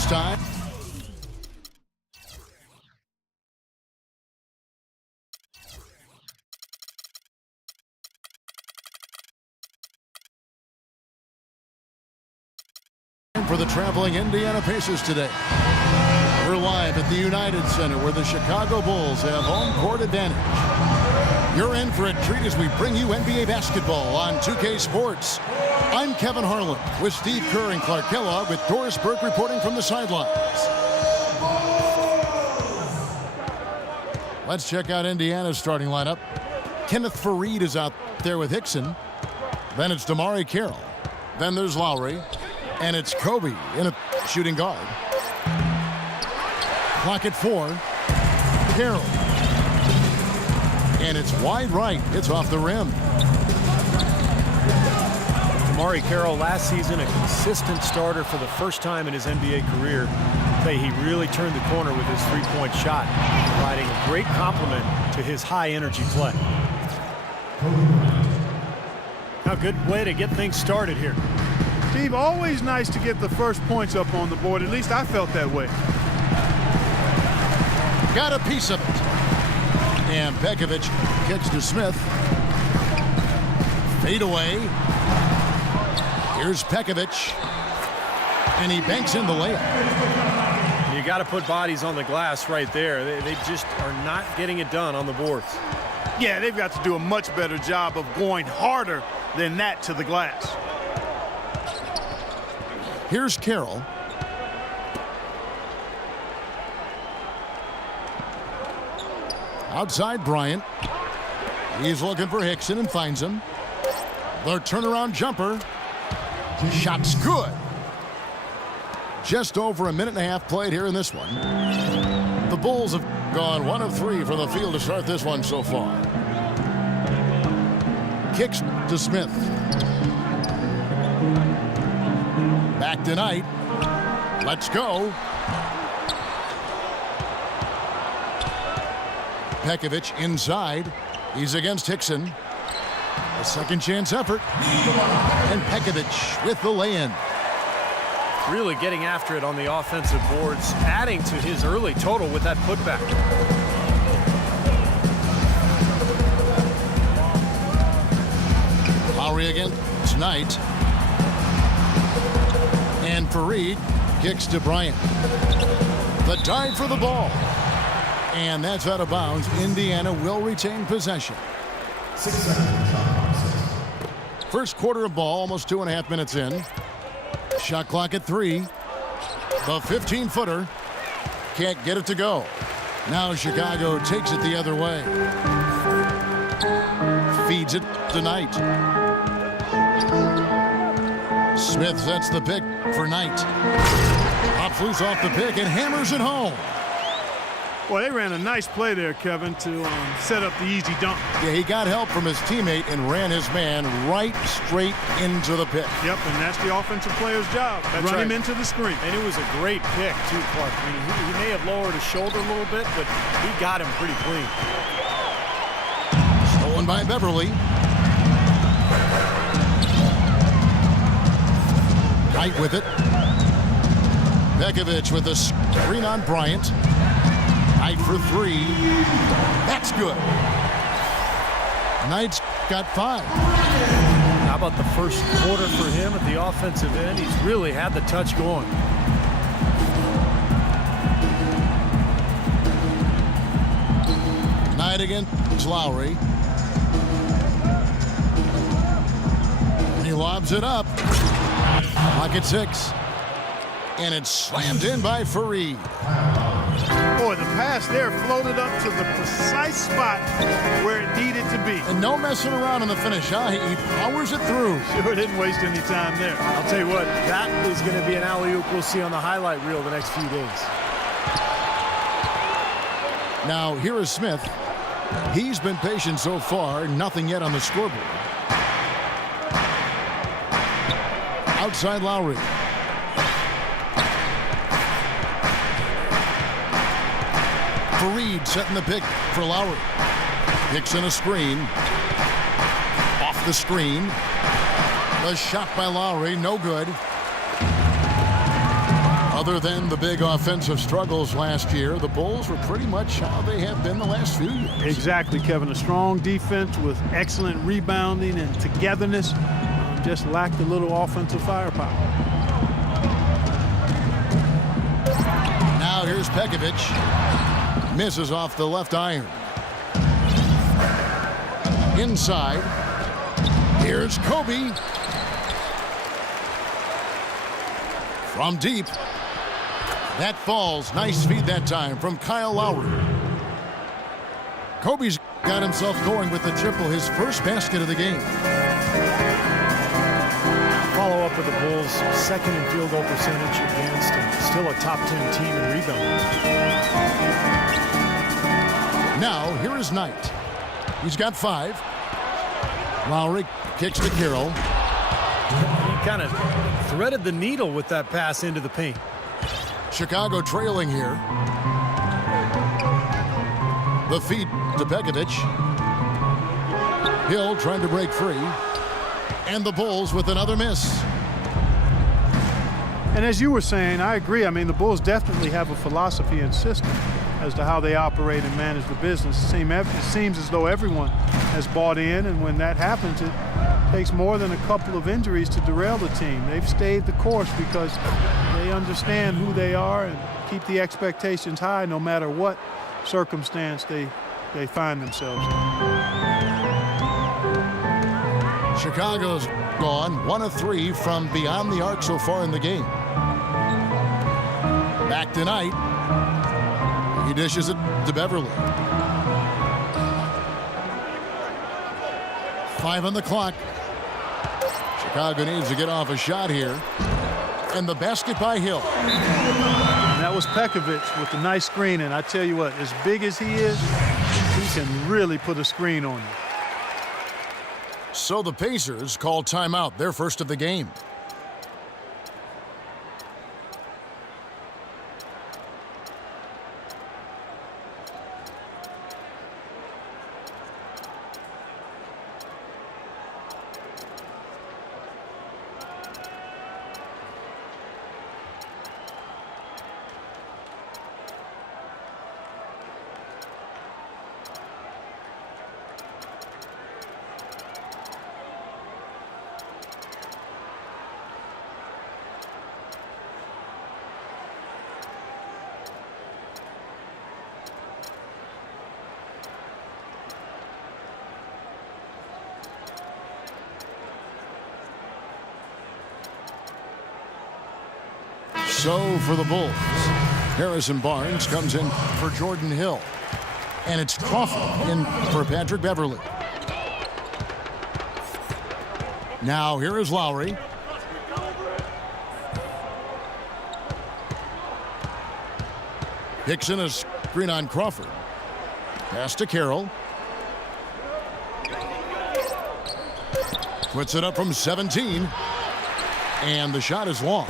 it's time. For the traveling Indiana Pacers today. We're live at the United Center where the Chicago Bulls have home court advantage. You're in for a treat as we bring you NBA basketball on 2K Sports. I'm Kevin Harlan with Steve Kerr and Clark Kellogg with Doris Burke reporting from the sidelines. Let's check out Indiana's starting lineup. Kenneth Faried is out there with Hickson. Then it's Damari Carroll. Then there's Lowry. And it's Kobe in a shooting guard. Clock at 4. Carroll. And it's wide right. It's off the rim. Damari Carroll last season a consistent starter for the first time in his NBA career. He really turned the corner with his three-point shot, providing a great complement to his high-energy play. Now, good way to get things started here. Steve, always nice to get the first points up on the board. At least I felt that way. Got a piece of it. And Pekovic kicks to Smith. Fade away. Here's Pekovic. And he banks in the layup. You got to put bodies on the glass right there. They just are not getting it done on the boards. Yeah, they've got to do a much better job of going harder than that to the glass. Here's Carroll. Outside Bryant. He's looking for Hickson and finds him. The turnaround jumper. Shot's good. Just over a minute and a half played here in this one. The Bulls have gone 1 of 3 from the field to start this one so far. Kicks to Smith. Back tonight. Let's go. Pekovic inside. He's against Hickson. A second chance effort. And Pekovic with the lay-in. Really getting after it on the offensive boards, adding to his early total with that putback. Lowry again tonight. And Faried kicks to Bryant. The dive for the ball. And that's out of bounds. Indiana will retain possession. 6 seconds. First quarter of ball, almost 2.5 minutes in. Shot clock at 3. The 15-footer can't get it to go. Now Chicago takes it the other way. Feeds it tonight. Smith sets the pick for Knight. Pops loose off the pick and hammers it home. Well, they ran a nice play there, Kevin, to set up the easy dunk. Yeah, he got help from his teammate and ran his man right straight into the pick. Yep, and that's the offensive player's job. Run him into the screen. And it was a great pick, too, Clark. I mean, he may have lowered his shoulder a little bit, but he got him pretty clean. Stolen by Beverly. Knight with it. Pekovic with a screen on Bryant. Knight for 3. That's good. Knight's got 5. How about the first quarter for him at the offensive end? He's really had the touch going. Knight against Lowry. And he lobs it up. Clock at 6. And it's slammed in by Faried. Boy, the pass there floated up to the precise spot where it needed to be. And no messing around in the finish, huh? He powers it through. Sure didn't waste any time there. I'll tell you what, that is going to be an alley-oop we'll see on the highlight reel the next few days. Now, here is Smith. He's been patient so far. Nothing yet on the scoreboard. Outside Lowry. Faried setting the pick for Lowry. Picks in a screen. Off the screen. The shot by Lowry, no good. Other than the big offensive struggles last year, the Bulls were pretty much how they have been the last few years. Exactly, Kevin. A strong defense with excellent rebounding and togetherness. Just lacked a little offensive firepower. Now here's Pekovic. Misses off the left iron. Inside. Here's Kobe. From deep. That falls. Nice feed that time from Kyle Lowry. Kobe's got himself going with the triple, his first basket of the game. Follow up with the Bulls' second in field goal percentage against, and still a top 10 team in rebounding. Now, here is Knight. He's got 5. Lowry kicks to Carroll. He kind of threaded the needle with that pass into the paint. Chicago trailing here. The feed to Pekovic. Hill trying to break free. And the Bulls with another miss. And as you were saying, I agree. I mean, the Bulls definitely have a philosophy and system as to how they operate and manage the business. It seems as though everyone has bought in, and when that happens, it takes more than a couple of injuries to derail the team. They've stayed the course because they understand who they are and keep the expectations high no matter what circumstance they find themselves in. Chicago's gone 1 of 3 from beyond the arc so far in the game. Back tonight. He dishes it to Beverly. 5 on the clock. Chicago needs to get off a shot here. And the basket by Hill. And that was Pekovic with the nice screen. And I tell you what, as big as he is, he can really put a screen on you. So the Pacers call timeout, their first of the game. So for the Bulls, Harrison Barnes comes in for Jordan Hill. And it's Crawford in for Patrick Beverly. Now here is Lowry. Hickson is screen on Crawford. Pass to Carroll. Puts it up from 17. And the shot is long.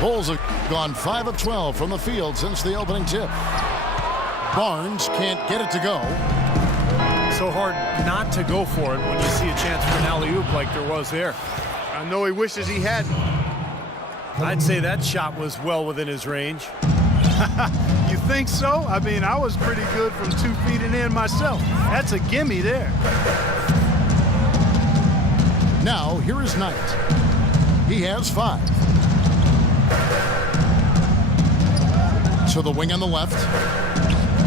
Bulls have gone 5 of 12 from the field since the opening tip. Barnes can't get it to go. So hard not to go for it when you see a chance for an alley-oop like there was there. I know he wishes he hadn't. I'd say that shot was well within his range. You think so? I mean, I was pretty good from 2 feet and in myself. That's a gimme there. Now, here is Knight. He has 5. To the wing on the left.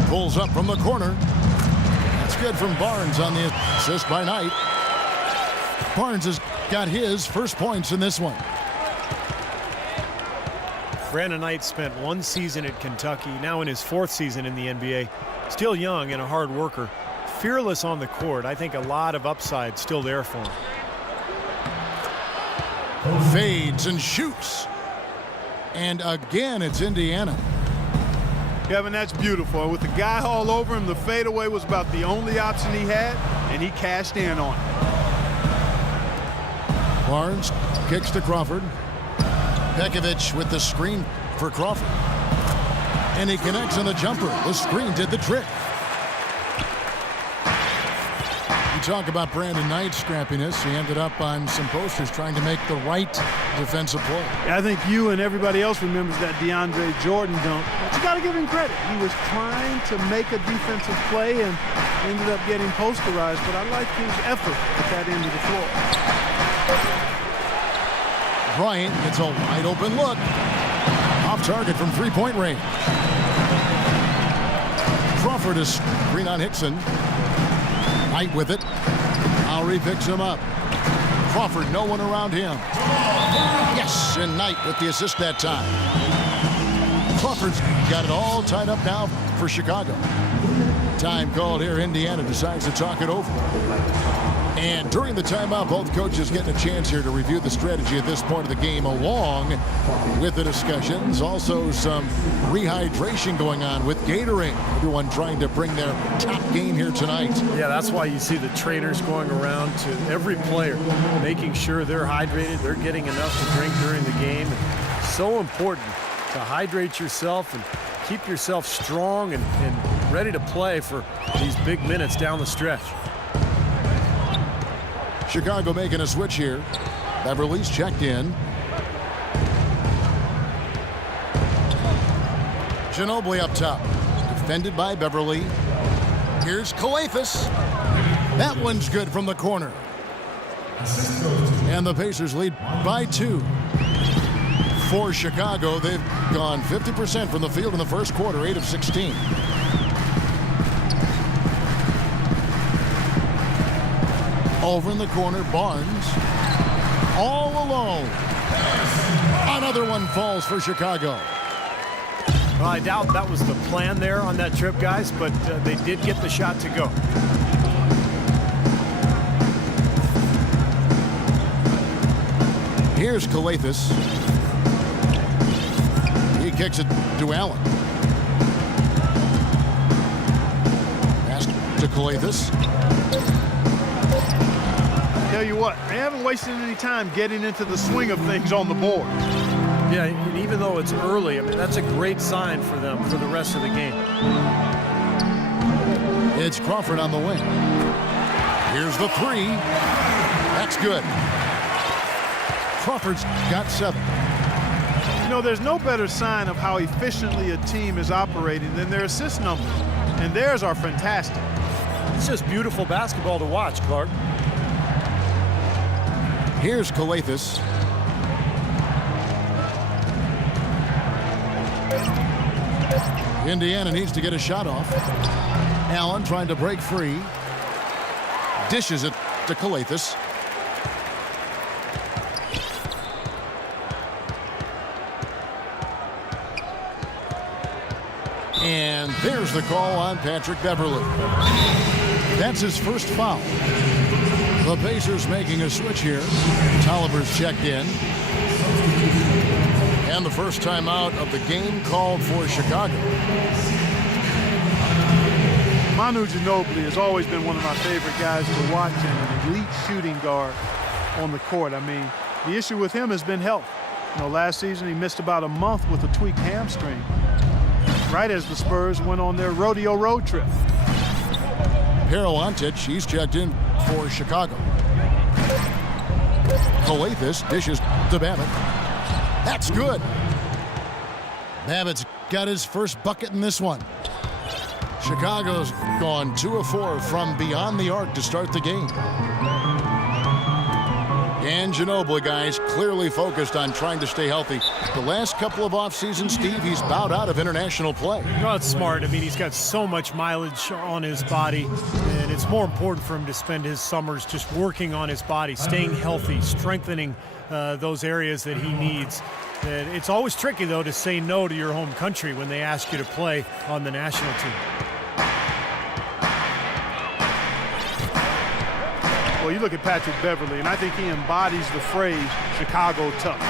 Pulls up from the corner. That's good from Barnes on the assist by Knight. Barnes has got his first points in this one. Brandon Knight spent 1 season at Kentucky, now in his 4th season in the NBA. Still young and a hard worker. Fearless on the court. I think a lot of upside still there for him. Fades and shoots. And again, it's Indiana. Kevin, that's beautiful. With the guy all over him, the fadeaway was about the only option he had, and he cashed in on it. Barnes kicks to Crawford. Pekovic with the screen for Crawford. And he connects on the jumper. The screen did the trick. He talk about Brandon Knight's scrappiness. He ended up on some posters trying to make the right defensive play. Yeah, I think you and everybody else remembers that DeAndre Jordan dunk. But you got to give him credit. He was trying to make a defensive play and ended up getting posterized. But I like his effort at that end of the floor. Bryant gets a wide open look. Off target from three-point range. Crawford is screen on Hickson. Knight with it. Lowry picks him up. Crawford, no one around him. Yes, and Knight with the assist that time. Crawford's got it all tied up now for Chicago. Time called here. Indiana decides to talk it over. And during the timeout, both coaches getting a chance here to review the strategy at this point of the game along with the discussions. Also some rehydration going on with Gatorade. Everyone trying to bring their top game here tonight. Yeah, that's why you see the trainers going around to every player, making sure they're hydrated, they're getting enough to drink during the game. So important to hydrate yourself and keep yourself strong and ready to play for these big minutes down the stretch. Chicago making a switch here. Beverly's checked in. Ginobili up top. Defended by Beverly. Here's Calathes. That one's good from the corner. And the Pacers lead by 2. For Chicago, they've gone 50% from the field in the first quarter, 8 of 16. Over in the corner, Barnes. All alone. Another one falls for Chicago. Well, I doubt that was the plan there on that trip, guys, but they did get the shot to go. Here's Calathes. He kicks it to Allen. Pass to Calathes. Tell you what, they haven't wasted any time getting into the swing of things on the board. Yeah, and even though it's early, I mean, that's a great sign for them for the rest of the game. It's Crawford on the wing. Here's the three. That's good. Crawford's got 7. You know, there's no better sign of how efficiently a team is operating than their assist numbers. And theirs are fantastic. It's just beautiful basketball to watch, Clark. Here's Calathes. Indiana needs to get a shot off. Allen trying to break free. Dishes it to Calathes. And there's the call on Patrick Beverly. That's his first foul. The Pacers making a switch here. Tolliver's checked in. And the first timeout of the game called for Chicago. Manu Ginobili has always been one of my favorite guys to watch and an elite shooting guard on the court. I mean, the issue with him has been health. You know, last season he missed about a month with a tweaked hamstring, right as the Spurs went on their rodeo road trip. Antic, he's checked in for Chicago. Calathes dishes to Babbitt. That's good. Babbitt's got his first bucket in this one. Chicago's gone 2 of 4 from beyond the arc to start the game. And Ginobili, guys, clearly focused on trying to stay healthy. The last couple of off-seasons, Steve, he's bowed out of international play. No, it's smart. I mean, he's got so much mileage on his body, and it's more important for him to spend his summers just working on his body, staying healthy, strengthening those areas that he needs. And it's always tricky, though, to say no to your home country when they ask you to play on the national team. Well, you look at Patrick Beverly, and I think he embodies the phrase Chicago tough.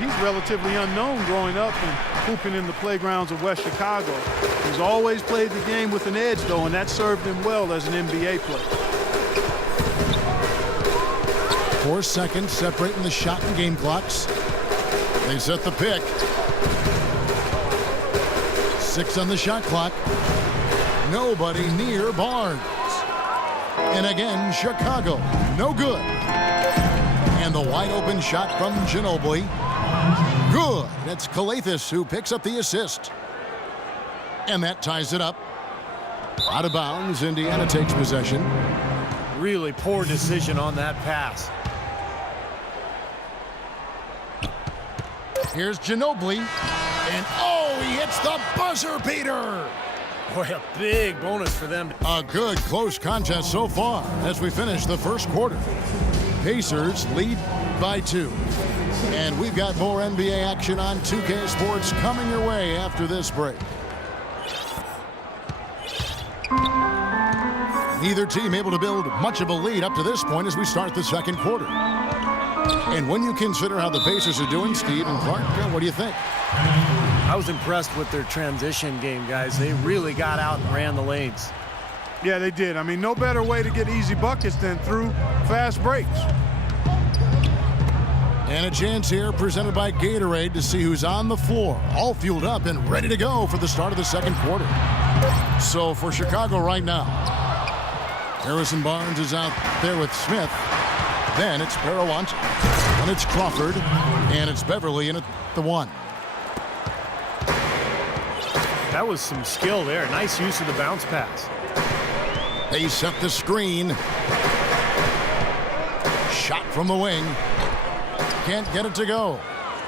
He's relatively unknown growing up and hooping in the playgrounds of West Chicago. He's always played the game with an edge, though, and that served him well as an NBA player. 4 seconds separating the shot and game clocks. They set the pick. 6 on the shot clock. Nobody near Barnes. And again, Chicago, no good. And the wide open shot from Ginobili. Good. It's Calathis who picks up the assist. And that ties it up. Out of bounds, Indiana takes possession. Really poor decision on that pass. Here's Ginobili. And oh, he hits the buzzer beater. Boy, a big bonus for them. A good close contest so far as we finish the first quarter. Pacers lead by 2. And we've got more NBA action on 2K Sports coming your way after this break. Neither team able to build much of a lead up to this point as we start the second quarter. And when you consider how the Pacers are doing, Steve and Clark, what do you think? I was impressed with their transition game, guys. They really got out and ran the lanes. Yeah, they did. I mean, no better way to get easy buckets than through fast breaks. And a chance here presented by Gatorade to see who's on the floor, all fueled up and ready to go for the start of the second quarter. So for Chicago right now, Harrison Barnes is out there with Smith. Then it's Perawant, and it's Crawford, and it's Beverly in at the 1. That was some skill there. Nice use of the bounce pass. They set the screen. Shot from the wing. Can't get it to go.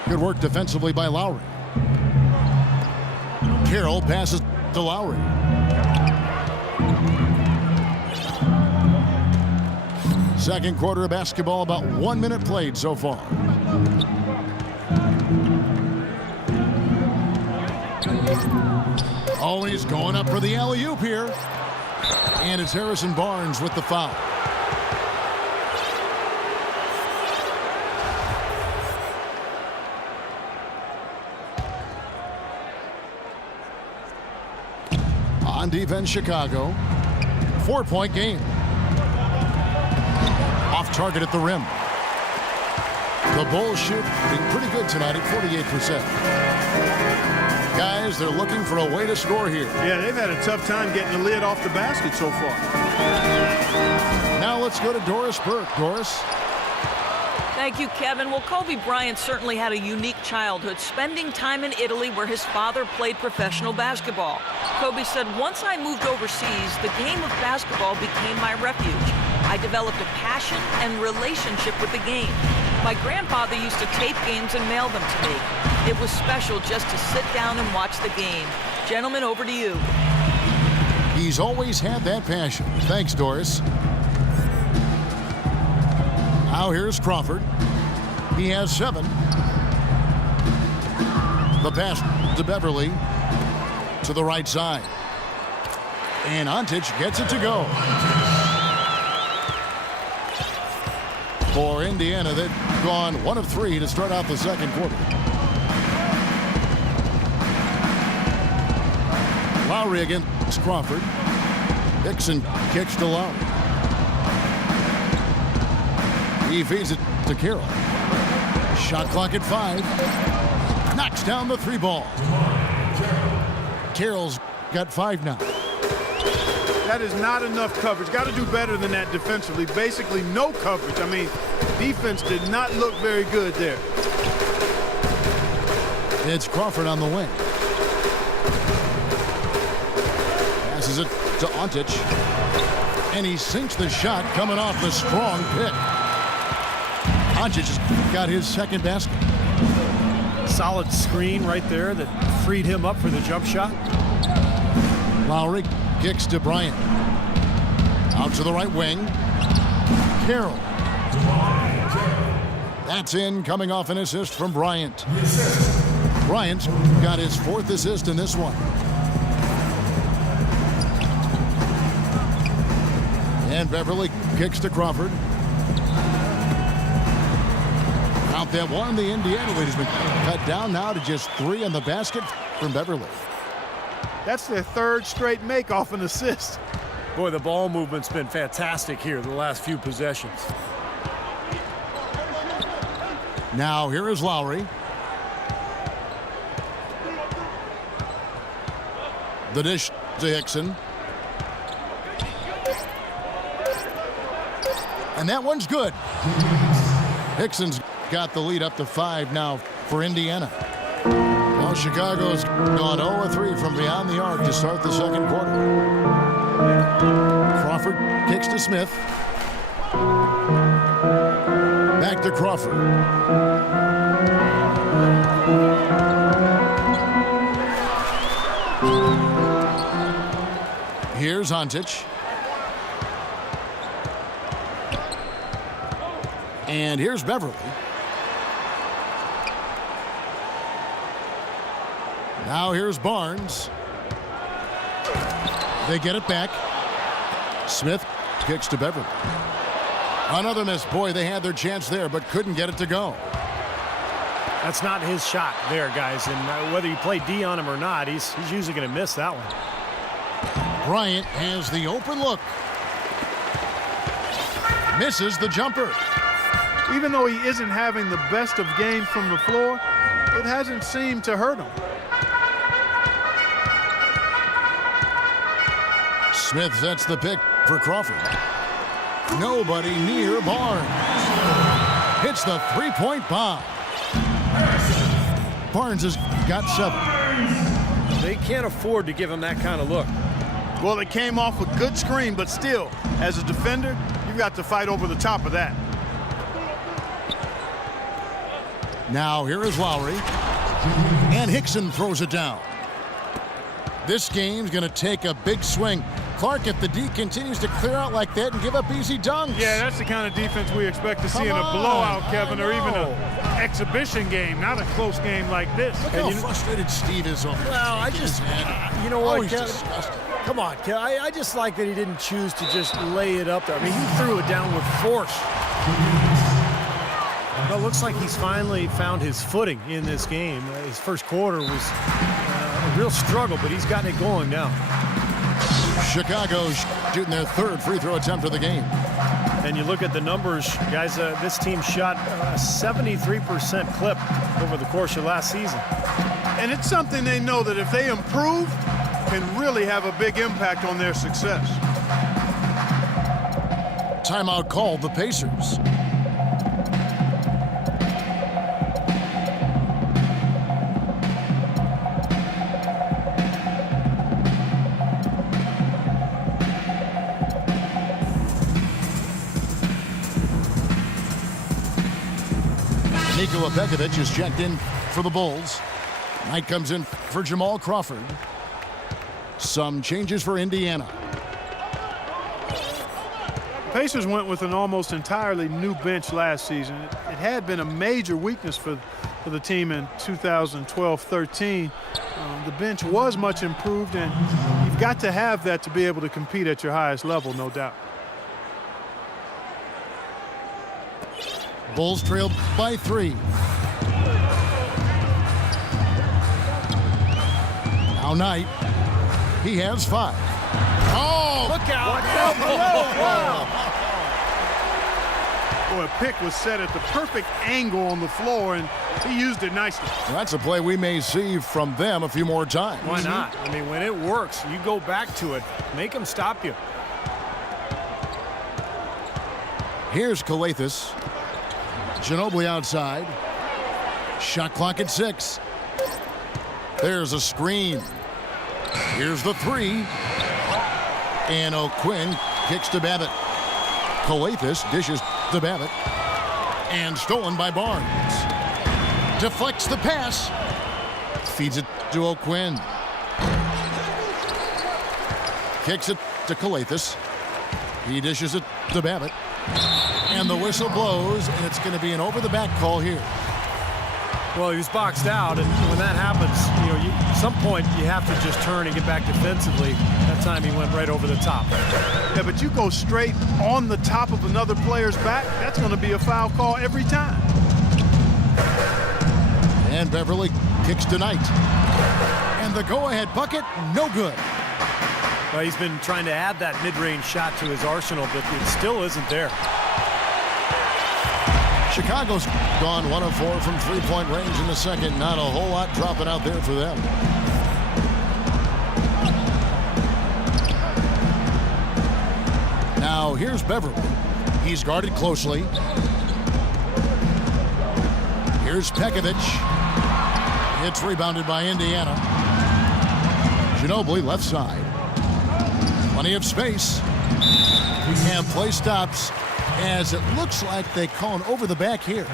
Good work defensively by Lowry. Carroll passes to Lowry. Second quarter of basketball, about 1 minute played so far. Oh, he's going up for the alley-oop here. And it's Harrison Barnes with the foul. On defense, Chicago. 4-point game. Off target at the rim. The Bulls shoot being pretty good tonight at 48%. Guys, they're looking for a way to score here. Yeah, they've had a tough time getting the lid off the basket so far. Now let's go to Doris Burke. Doris. Thank you, Kevin. Well, Kobe Bryant certainly had a unique childhood, spending time in Italy where his father played professional basketball. Kobe said, once I moved overseas, the game of basketball became my refuge. I developed a passion and relationship with the game. My grandfather used to tape games and mail them to me. It was special just to sit down and watch the game. Gentlemen, over to you. He's always had that passion. Thanks, Doris. Now here's Crawford. He has 7. The pass to Beverly to the right side. And Ontich gets it to go. For Indiana, they've gone 1 of 3 to start out the second quarter. Lowry against Crawford. Dixon kicks to Lowry. He feeds it to Carroll. Shot clock at 5. Knocks down the 3 ball. Carroll's got 5 now. That is not enough coverage. Got to do better than that defensively. Basically no coverage. I mean, defense did not look very good there. It's Crawford on the wing. Passes it to Ontich. And he sinks the shot coming off the strong pick. Ontich has got his second basket. Solid screen right there that freed him up for the jump shot. Lowry kicks to Bryant. Out to the right wing. Carroll. That's in, coming off an assist from Bryant. Bryant got his 4th assist in this one. And Beverly kicks to Crawford. Out that one, the Indiana lead has been cut down now to just 3 on the basket from Beverly. That's their 3rd straight make off an assist. Boy, the ball movement's been fantastic here the last few possessions. Now here is Lowry. The dish to Hickson. And that one's good. Hickson's got the lead up to 5 now for Indiana. Well, Chicago's gone 0-3 from beyond the arc to start the second quarter. Crawford kicks to Smith. Back to Crawford. Here's Huntich. And here's Beverly. Now here's Barnes. They get it back. Smith kicks to Beverly. Another miss. Boy, they had their chance there, but couldn't get it to go. That's not his shot there, guys. And whether you play D on him or not, he's usually going to miss that one. Bryant has the open look. Misses the jumper. Even though he isn't having the best of games from the floor, it hasn't seemed to hurt him. Smith sets the pick for Crawford. Nobody near Barnes. Hits the three-point bomb. Barnes has got 7. They can't afford to give him that kind of look. Well, it came off a good screen, but still, as a defender, you've got to fight over the top of that. Now here is Lowry. And Hickson throws it down. This game's going to take a big swing. Clark, if the D continues to clear out like that and give up easy dunks. Yeah, that's the kind of defense we expect to see in a blowout, Kevin, or even an exhibition game, not a close game like this. Look how frustrated Steve is over this. Well, I just, you know what, he's Kevin? disgusting. Come on, Kevin. I just like that he didn't choose to just lay it up there. I mean, he threw it down with force. Well, it looks like he's finally found his footing in this game. His first quarter was a real struggle, but he's gotten it going now. Chicago's shooting their 3rd free throw attempt of the game. And you look at the numbers, guys, this team shot a 73% clip over the course of last season. And it's something they know that if they improve, can really have a big impact on their success. Timeout called the Pacers. Nikola Pekovic is checked in for the Bulls. Knight comes in for Jamal Crawford. Some changes for Indiana. The Pacers went with an almost entirely new bench last season. It had been a major weakness for the team in 2012-13. The bench was much improved, and you've got to have that to be able to compete at your highest level, no doubt. Bulls trailed by 3. Now Knight. He has 5. Oh! Look out! Boy, a pick was set at the perfect angle on the floor, and he used it nicely. Well, that's a play we may see from them a few more times. Why not? I mean, when it works, you go back to it. Make them stop you. Here's Calathes. Ginobili outside. Shot clock at 6. There's a screen. Here's the 3. And O'Quinn kicks to Babbitt. Calathes dishes to Babbitt. And stolen by Barnes. Deflects the pass. Feeds it to O'Quinn. Kicks it to Calathes. He dishes it to Babbitt. And the whistle blows, and it's going to be an over-the-back call here. Well, he was boxed out, and when that happens, at some point you have to just turn and get back defensively. That time he went right over the top. Yeah, but you go straight on the top of another player's back, that's going to be a foul call every time. And Beverly kicks to Knight. And the go-ahead bucket, no good. Well, he's been trying to add that mid-range shot to his arsenal, but it still isn't there. Chicago's gone 1 of 4 from three-point range in the second. Not a whole lot dropping out there for them. Now here's Beverly. He's guarded closely. Here's Pekovic. It's rebounded by Indiana. Ginobili left side. Plenty of space. And play stops as it looks like they call an over the back here.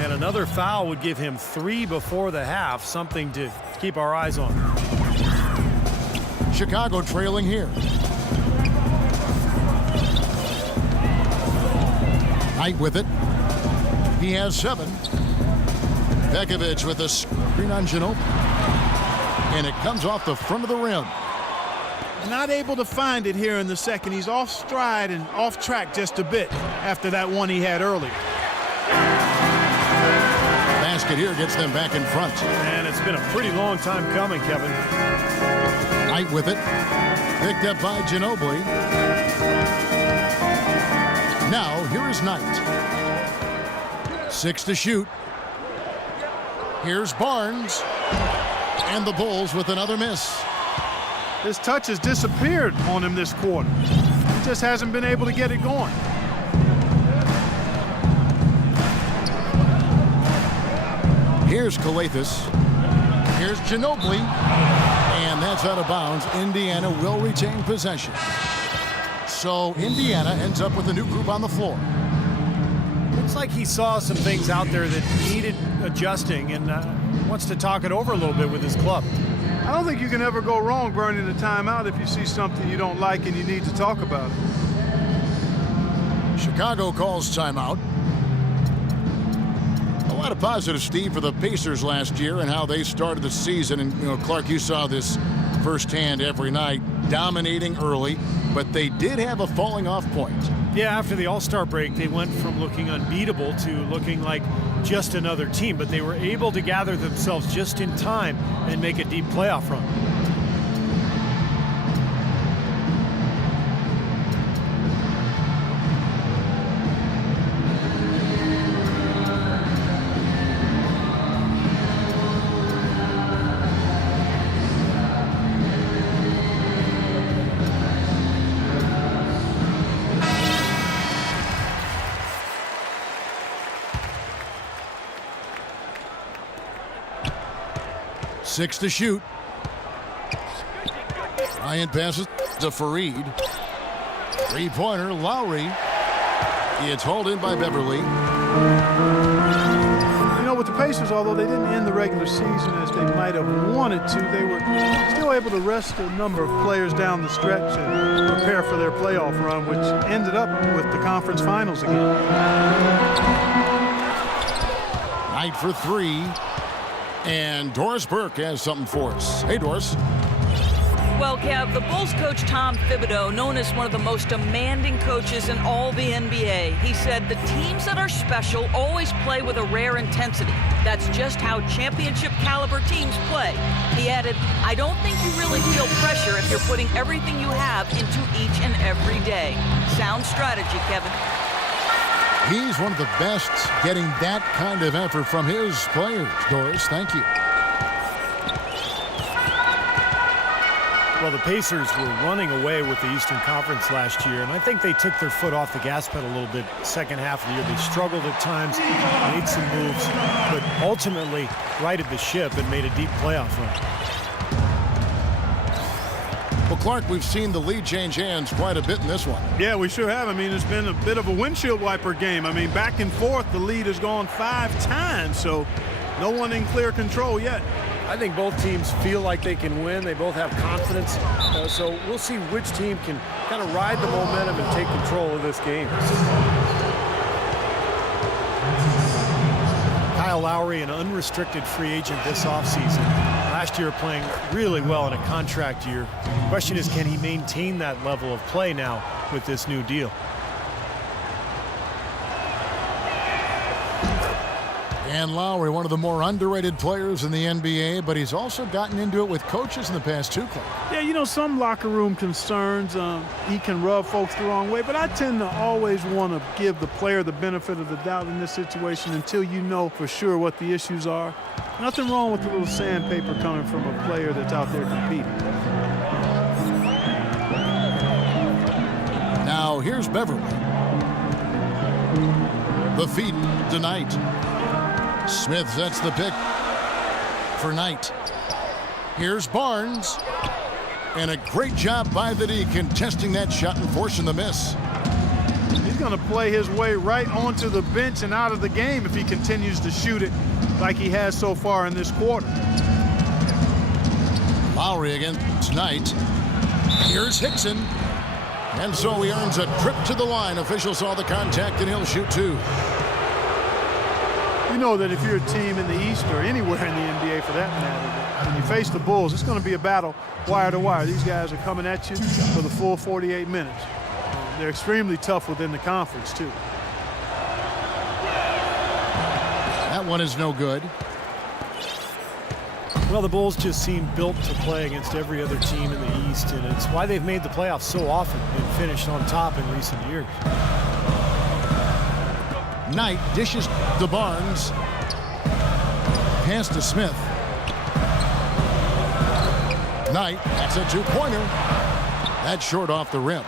And another foul would give him 3 before the half, something to keep our eyes on. Chicago trailing here. Knight with it. He has 7. Pekovic with a screen on Ginobili. And it comes off the front of the rim. Not able to find it here in the second. He's off stride and off track just a bit after that one he had earlier. Basket here gets them back in front. And it's been a pretty long time coming, Kevin. Knight with it. Picked up by Ginobili. Now, here is Knight. 6 to shoot. Here's Barnes. And the Bulls with another miss. His touch has disappeared on him this quarter. He just hasn't been able to get it going. Here's Calathis. Here's Ginobili. And that's out of bounds. Indiana will retain possession. So Indiana ends up with a new group on the floor. Looks like he saw some things out there that needed adjusting and wants to talk it over a little bit with his club. I don't think you can ever go wrong burning a timeout if you see something you don't like and you need to talk about it. Chicago calls timeout. A lot of positive, Steve, for the Pacers last year and how they started the season. And, Clark, you saw this firsthand every night, dominating early, but they did have a falling off point. Yeah, after the All-Star break, they went from looking unbeatable to looking like just another team, but they were able to gather themselves just in time and make a deep playoff run. Six to shoot. Bryant passes to Fareed. Three-pointer, Lowry. It's hauled in by Beverly. With the Pacers, although they didn't end the regular season as they might have wanted to, they were still able to rest a number of players down the stretch and prepare for their playoff run, which ended up with the conference finals again. Knight for 3. And Doris Burke has something for us. Hey, Doris. Well, Kev, the Bulls coach Tom Thibodeau, known as one of the most demanding coaches in all the NBA, he said the teams that are special always play with a rare intensity. That's just how championship caliber teams play. He added, I don't think you really feel pressure if you're putting everything you have into each and every day. Sound strategy, Kevin. He's one of the best getting that kind of effort from his players. Doris, thank you. Well, the Pacers were running away with the Eastern Conference last year, and I think they took their foot off the gas pedal a little bit second half of the year. They struggled at times, made some moves, but ultimately righted the ship and made a deep playoff run. Well, Clark, we've seen the lead change hands quite a bit in this one. Yeah, we sure have. I mean, it's been a bit of a windshield wiper game. I mean, back and forth, the lead has gone 5 times, so no one in clear control yet. I think both teams feel like they can win. They both have confidence. So we'll see which team can kind of ride the momentum and take control of this game. Kyle Lowry, an unrestricted free agent this offseason. Last year playing really well in a contract year. The question is, can he maintain that level of play now with this new deal? And Lowry, one of the more underrated players in the NBA, but he's also gotten into it with coaches in the past too, Clark. Yeah, some locker room concerns. He can rub folks the wrong way, but I tend to always want to give the player the benefit of the doubt in this situation until you know for sure what the issues are. Nothing wrong with a little sandpaper coming from a player that's out there competing. Now here's Beverly. The feed to Knight. Smith sets the pick for Knight. Here's Barnes. And a great job by the D contesting that shot and forcing the miss. He's going to play his way right onto the bench and out of the game if he continues to shoot it like he has so far in this quarter. Lowry against Knight. Here's Hickson. And so he earns a trip to the line. Official saw the contact and he'll shoot two. You know that if you're a team in the East or anywhere in the NBA for that matter, when you face the Bulls, it's going to be a battle wire to wire. These guys are coming at you for the full 48 minutes. They're extremely tough within the conference, too. That one is no good. Well, the Bulls just seem built to play against every other team in the East, and it's why they've made the playoffs so often and finished on top in recent years. Knight dishes to Barnes. Pass to Smith. Knight, that's a two-pointer. That's short off the rim.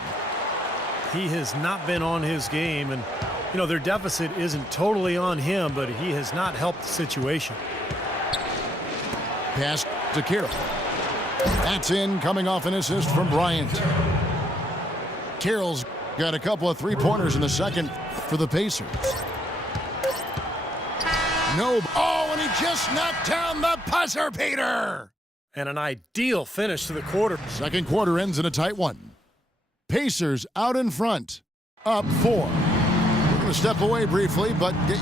He has not been on his game, and, you know, their deficit isn't totally on him, but he has not helped the situation. Pass to Carroll. That's in, coming off an assist from Bryant. Carroll's got a couple of three-pointers in the second for the Pacers. No. Oh, and he just knocked down the buzzer beater. And an ideal finish to the quarter. Second quarter ends in a tight one. Pacers out in front, up 4. We're going to step away briefly, but get